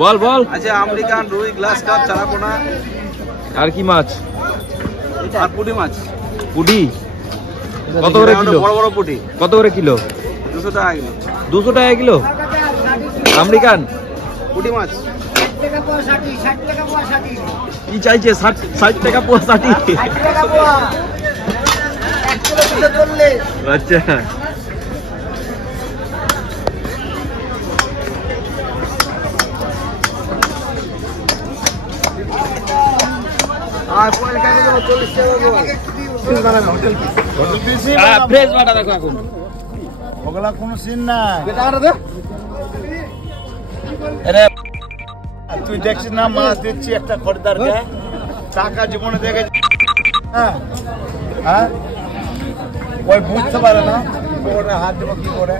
বল বল। আচ্ছা আমেরিকান রুই glass cup চারাপোনা আর কি মাছ? আর পুঁটি মাছ। পুঁটি কত করে কিলো? বড় বড় পুঁটি কত করে কিলো? 200 টাকা কিলো। 200 টাকা কিলো আমেরিকান পুঁটি মাছ। কি চাইছে? 60 টাকা পোয়া। 60 আচ্ছা ফ্রেশ বাটা দেখো এখন। ওগুলা কোনো সিন নাই। তুই দেখছিস না মাছ দিচ্ছি একটা খরিদ্দারকে, টাকা জীবনে দেখে হ্যাঁ হ্যাঁ ওই বুঝতে পারে না হাত দেবো কি করে।